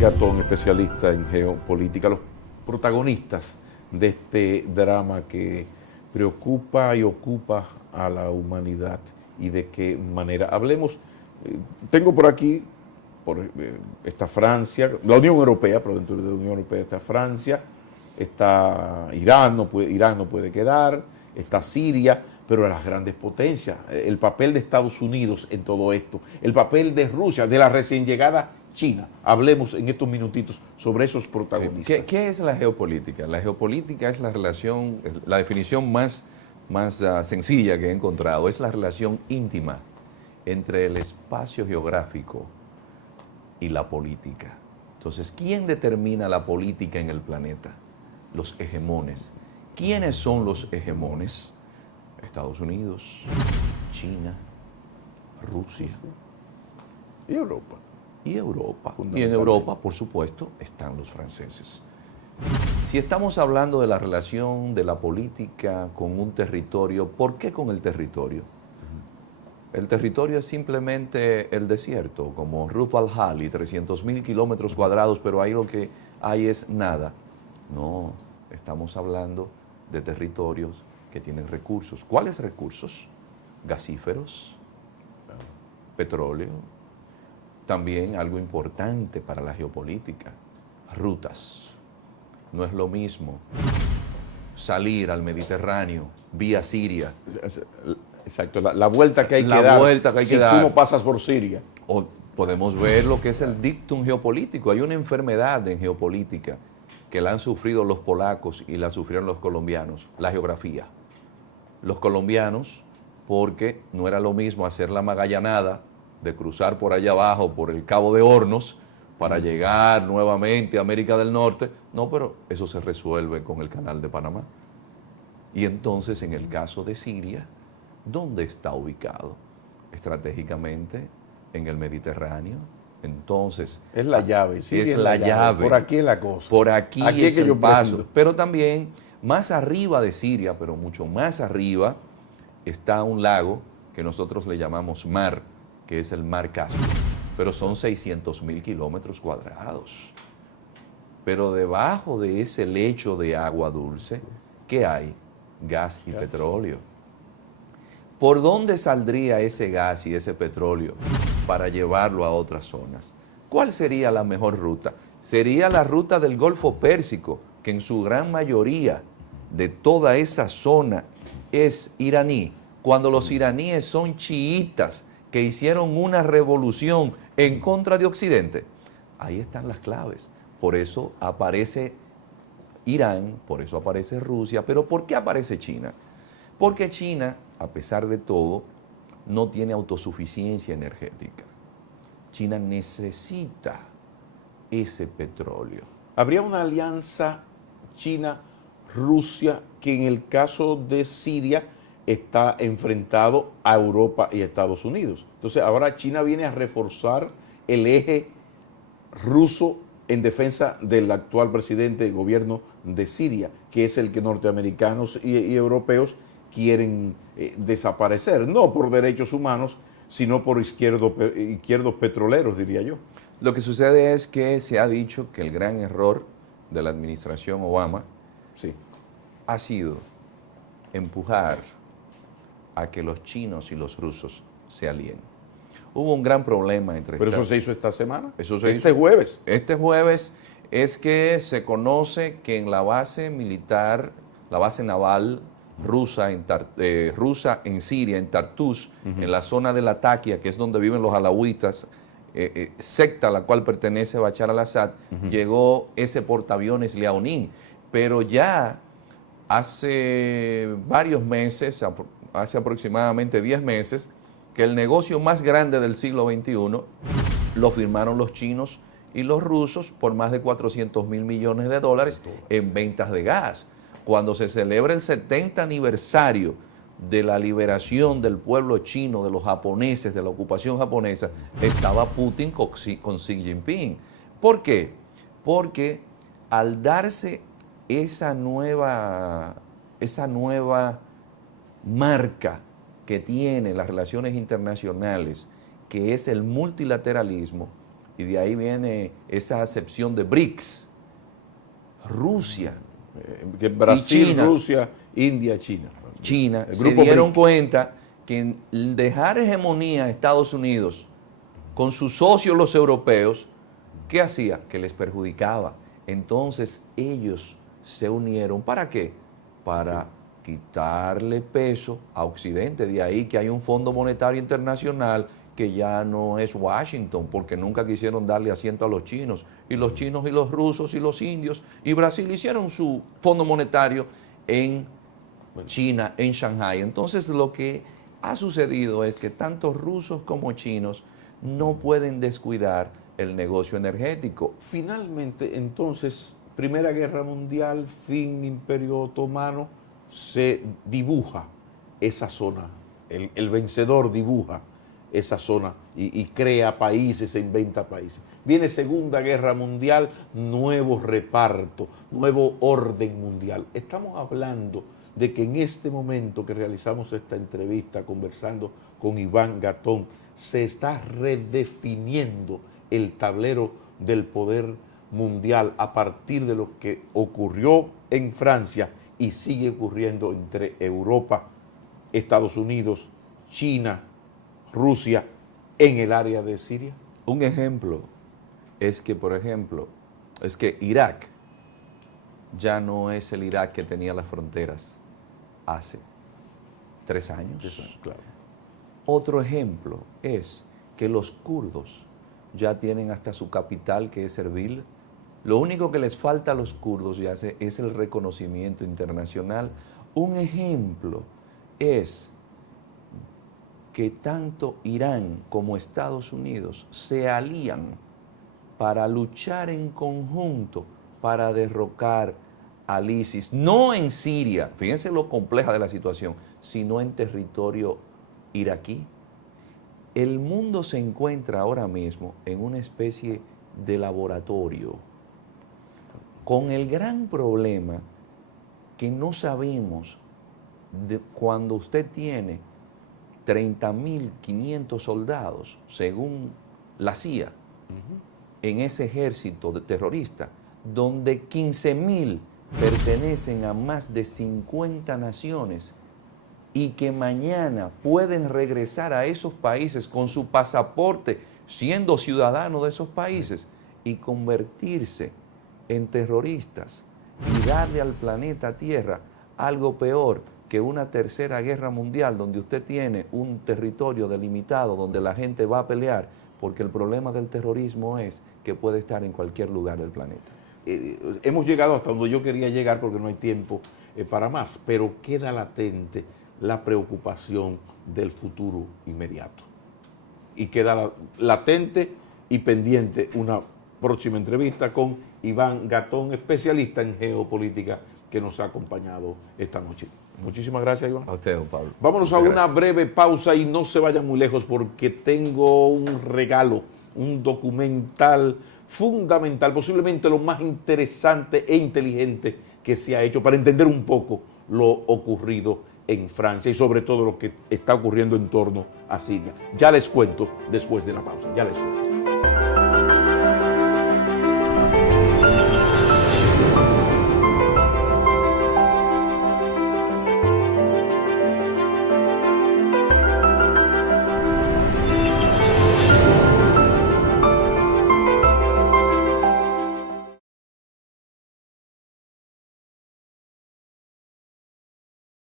Gatón, especialista en geopolítica, los protagonistas de este drama que preocupa y ocupa a la humanidad y de qué manera. Hablemos, tengo por aquí, está Francia, la Unión Europea, pero dentro de la Unión Europea está Francia, está Irán no puede quedar, está Siria, pero las grandes potencias, el papel de Estados Unidos en todo esto, el papel de Rusia, de la recién llegada China. Hablemos en estos minutitos sobre esos protagonistas. Sí. ¿Qué es la geopolítica? La geopolítica es la relación, la definición más sencilla que he encontrado, es la relación íntima entre el espacio geográfico y la política. Entonces, ¿quién determina la política en el planeta? Los hegemones. ¿Quiénes son los hegemones? Estados Unidos, China, Rusia y Europa. Y en Europa, por supuesto, están los franceses. Si estamos hablando de la relación de la política con un territorio, ¿por qué con el territorio? El territorio es simplemente el desierto, como Ruf al-Hali, 300.000 kilómetros cuadrados, pero ahí lo que hay es nada. No, estamos hablando de territorios que tienen recursos. ¿Cuáles recursos? Gasíferos, petróleo, también algo importante para la geopolítica, rutas. No es lo mismo salir al Mediterráneo vía Siria. Exacto, la vuelta que hay que dar si tú no pasas por Siria. O podemos ver lo que es el dictum geopolítico. Hay una enfermedad en geopolítica que la han sufrido los polacos y la sufrieron los colombianos, la geografía. Los colombianos, porque no era lo mismo hacer la magallanada de cruzar por allá abajo, por el Cabo de Hornos, para llegar nuevamente a América del Norte. No, pero eso se resuelve con el Canal de Panamá. Y entonces, en el caso de Siria, ¿dónde está ubicado? Estratégicamente en el Mediterráneo. Entonces, es la llave. Siria es la llave. Por aquí es la cosa. Por aquí es el paso. Pero también, más arriba de Siria, pero mucho más arriba, está un lago que nosotros le llamamos mar, que es el mar Caspio, pero son 600.000 kilómetros cuadrados. Pero debajo de ese lecho de agua dulce, ¿qué hay? Gas y petróleo. ¿Por dónde saldría ese gas y ese petróleo para llevarlo a otras zonas? ¿Cuál sería la mejor ruta? Sería la ruta del Golfo Pérsico, que en su gran mayoría de toda esa zona es iraní, cuando los iraníes son chiitas que hicieron una revolución en contra de Occidente. Ahí están las claves. Por eso aparece Irán, por eso aparece Rusia. ¿Pero por qué aparece China? Porque China, a pesar de todo, no tiene autosuficiencia energética. China necesita ese petróleo. Habría una alianza China-Rusia que en el caso de Siria está enfrentado a Europa y a Estados Unidos. Entonces ahora China viene a reforzar el eje ruso en defensa del actual presidente del gobierno de Siria, que es el que norteamericanos y europeos quieren desaparecer, no por derechos humanos, sino por izquierdos petroleros, diría yo. Lo que sucede es que se ha dicho que el gran error de la administración Obama ha sido empujar a que los chinos y los rusos se alíen. Hubo un gran problema entre... ¿Pero eso se hizo esta semana? Eso se hizo jueves. Este jueves es que se conoce que en la base militar, la base naval rusa en Siria, en Tartus, en la zona de Latakia, que es donde viven los alawitas, secta a la cual pertenece Bashar al-Assad, llegó ese portaaviones Liaoning. Pero ya hace varios meses, hace aproximadamente 10 meses, que el negocio más grande del siglo XXI lo firmaron los chinos y los rusos por más de 400.000 millones de dólares en ventas de gas. Cuando se celebra el 70 aniversario de la liberación del pueblo chino, de los japoneses, de la ocupación japonesa, estaba Putin con Xi Jinping. ¿Por qué? Porque al darse esa nueva marca que tienen las relaciones internacionales, que es el multilateralismo, y de ahí viene esa acepción de BRICS. Rusia que Brasil, y China, Rusia, India, China. China El se grupo dieron BRICS. cuenta que el dejar hegemonía a Estados Unidos con sus socios los europeos, ¿qué hacía? Que les perjudicaba. Entonces ellos se unieron, ¿para qué? Para quitarle peso a Occidente. De ahí que hay un Fondo Monetario Internacional que ya no es Washington, porque nunca quisieron darle asiento a los chinos. Y los chinos y los rusos y los indios y Brasil hicieron su Fondo Monetario en China, en Shanghái. Entonces lo que ha sucedido es que tanto rusos como chinos no pueden descuidar el negocio energético. Finalmente, entonces, Primera Guerra Mundial, fin Imperio Otomano, se dibuja esa zona, el vencedor dibuja esa zona y crea países, se inventa países. Viene Segunda Guerra Mundial, nuevo reparto, nuevo orden mundial. Estamos hablando de que en este momento que realizamos esta entrevista conversando con Iván Gatón, se está redefiniendo el tablero del poder mundial a partir de lo que ocurrió en Francia y sigue ocurriendo entre Europa, Estados Unidos, China, Rusia, en el área de Siria. Un ejemplo es que, por ejemplo, Irak ya no es el Irak que tenía las fronteras hace 3 años. Claro. Otro ejemplo es que los kurdos ya tienen hasta su capital, que es Erbil. Lo único que les falta a los kurdos ya es el reconocimiento internacional. Un ejemplo es que tanto Irán como Estados Unidos se alían para luchar en conjunto para derrocar al ISIS, no en Siria, fíjense lo compleja de la situación, sino en territorio iraquí. El mundo se encuentra ahora mismo en una especie de laboratorio, con el gran problema que no sabemos cuando usted tiene 30.500 soldados, según la CIA, en ese ejército de terrorista, donde 15.000 pertenecen a más de 50 naciones y que mañana pueden regresar a esos países con su pasaporte, siendo ciudadanos de esos países, y convertirse en terroristas y darle al planeta Tierra algo peor que una tercera guerra mundial, donde usted tiene un territorio delimitado donde la gente va a pelear, porque el problema del terrorismo es que puede estar en cualquier lugar del planeta. Hemos llegado hasta donde yo quería llegar porque no hay tiempo para más, pero queda latente la preocupación del futuro inmediato. Y queda latente y pendiente una próxima entrevista con Iván Gatón, especialista en geopolítica, que nos ha acompañado esta noche. Muchísimas gracias, Iván. A usted, don Pablo. Vámonos a una breve pausa y no se vayan muy lejos porque tengo un regalo, un documental fundamental, posiblemente lo más interesante e inteligente que se ha hecho para entender un poco lo ocurrido en Francia y sobre todo lo que está ocurriendo en torno a Siria. Ya les cuento después de la pausa, ya les cuento.